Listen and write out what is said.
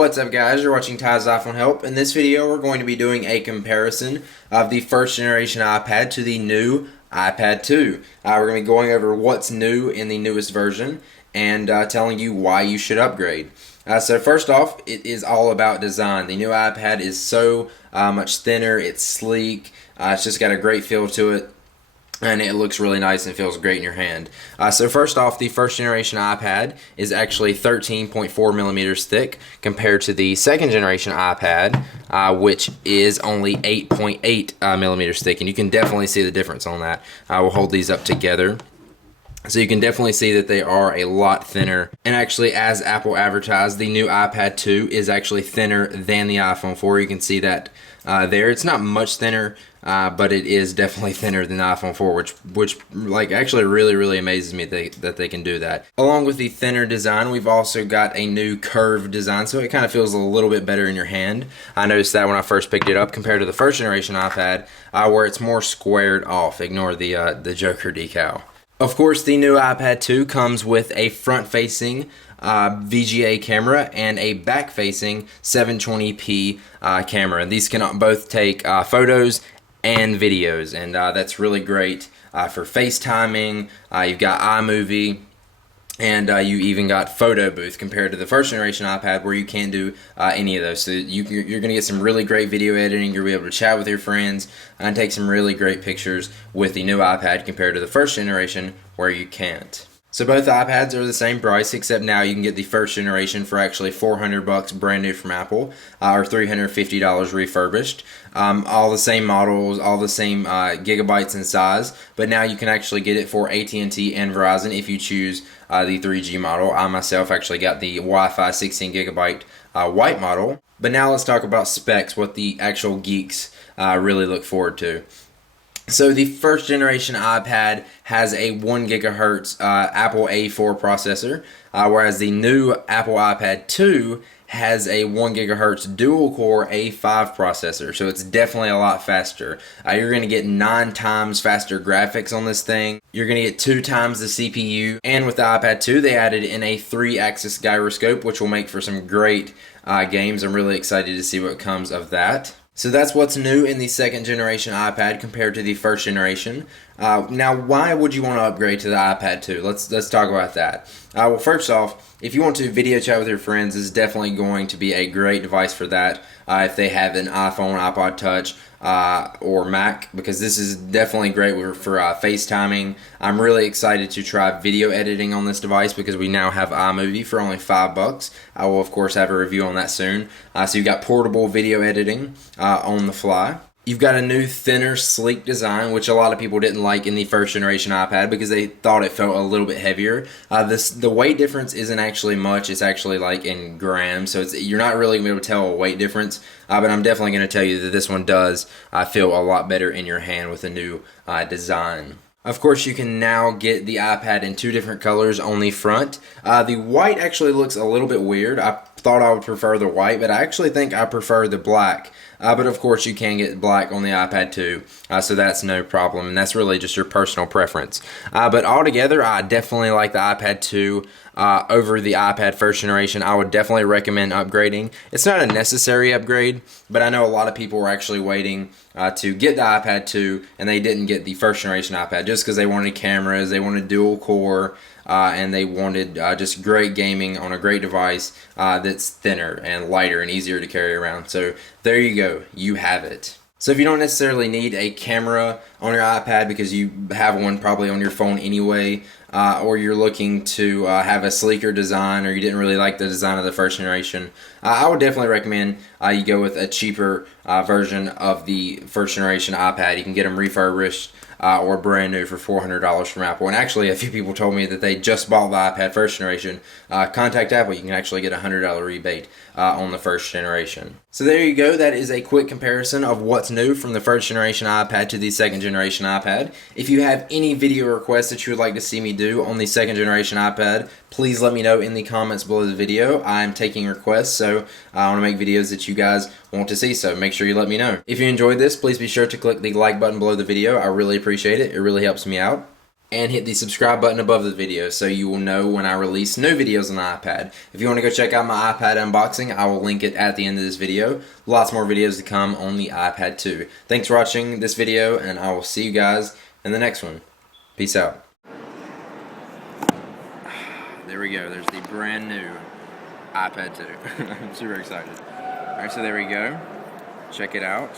What's up, guys? You're watching Ty's iPhone Help. In this video we're going to be doing a comparison of the first generation iPad to the new iPad 2. We're going to be going over what's new in the newest version and telling you why you should upgrade. So first off, it is all about design. The new iPad is so much thinner, it's sleek, it's just got a great feel to it. And it looks really nice and feels great in your hand. So first off, the first generation iPad is actually 13.4 millimeters thick compared to the second generation iPad, which is only 8.8 millimeters thick. And you can definitely see the difference on that. I will hold these up together. So you can definitely see that they are a lot thinner. And actually, as Apple advertised, the new iPad 2 is actually thinner than the iPhone 4. You can see that there. It's not much thinner, but it is definitely thinner than the iPhone 4, which like actually really amazes me that they can do that. Along with the thinner design, we've also got a new curved design, so it kind of feels a little bit better in your hand. I noticed that when I first picked it up compared to the first generation iPad, where it's more squared off. Ignore the Joker decal. Of course, the new iPad 2 comes with a front-facing VGA camera and a back-facing 720p camera. And these can both take photos and videos, and that's really great for FaceTiming. You've got iMovie, and you even got photo booth compared to the first generation iPad where you can't do any of those. So you're going to get some really great video editing. You'll be able to chat with your friends and take some really great pictures with the new iPad compared to the first generation where you can't. So both iPads are the same price, except now you can get the first generation for actually $400 brand new from Apple, or $350 refurbished. All the same models, all the same gigabytes in size, but now you can actually get it for AT&T and Verizon if you choose the 3G model. I myself actually got the Wi-Fi 16 gigabyte white model. But now let's talk about specs, what the actual geeks really look forward to. So the first generation iPad has a 1 gigahertz Apple A4 processor, whereas the new Apple iPad 2 has a 1 gigahertz dual-core A5 processor, so it's definitely a lot faster. You're going to get 9 times faster graphics on this thing. You're going to get 2 times the CPU, and with the iPad 2, they added in a 3-axis gyroscope, which will make for some great games. I'm really excited to see what comes of that. So that's what's new in the second generation iPad compared to the first generation. Now, why would you want to upgrade to the iPad 2? Let's talk about that. Well, first off, if you want to video chat with your friends, this is definitely going to be a great device for that. If they have an iPhone, iPod Touch, or Mac, because this is definitely great for FaceTiming. I'm really excited to try video editing on this device because we now have iMovie for only $5. I will of course have a review on that soon. So you've got portable video editing on the fly. You've got a new thinner, sleek design, which a lot of people didn't like in the first generation iPad because they thought it felt a little bit heavier. The weight difference isn't actually much. It's actually like in grams, so you're not really going to be able to tell a weight difference. But I'm definitely going to tell you that this one does feel a lot better in your hand with a new design. Of course, you can now get the iPad in 2 different colors on the front. The white actually looks a little bit weird. I thought I would prefer the white, but I actually think I prefer the black. But of course, you can get black on the iPad 2, so that's no problem, and that's really just your personal preference. But altogether, I definitely like the iPad 2 over the iPad first generation. I would definitely recommend upgrading. It's not a necessary upgrade, but I know a lot of people were actually waiting to get the iPad 2, and they didn't get the first generation iPad just because they wanted cameras, they wanted dual core, and they wanted just great gaming on a great device that's thinner and lighter and easier to carry around. So there you go, you have it. So if you don't necessarily need a camera on your iPad because you have one probably on your phone anyway, or you're looking to have a sleeker design, or you didn't really like the design of the first generation, I would definitely recommend you go with a cheaper version of the first generation iPad. You can get them refurbished or brand new for $400 from Apple. And actually, a few people told me that they just bought the iPad first generation. Contact Apple. You can actually get a $100 rebate on the first generation. So there you go. That is a quick comparison of what's new from the first generation iPad to the second generation iPad. If you have any video requests that you would like to see me do on the second generation iPad, please let me know in the comments below the video. I'm taking requests, so I want to make videos that you guys want to see, so make sure you let me know. If you enjoyed this, please be sure to click the like button below the video. I really appreciate it. It really helps me out. and hit the subscribe button above the video so you will know when I release new videos on the iPad. If you want to go check out my iPad unboxing, I will link it at the end of this video. Lots more videos to come on the iPad 2. Thanks for watching this video, and I will see you guys in the next one. Peace out. There we go. There's the brand new iPad 2. I'm super excited. Alright, so there we go. Check it out.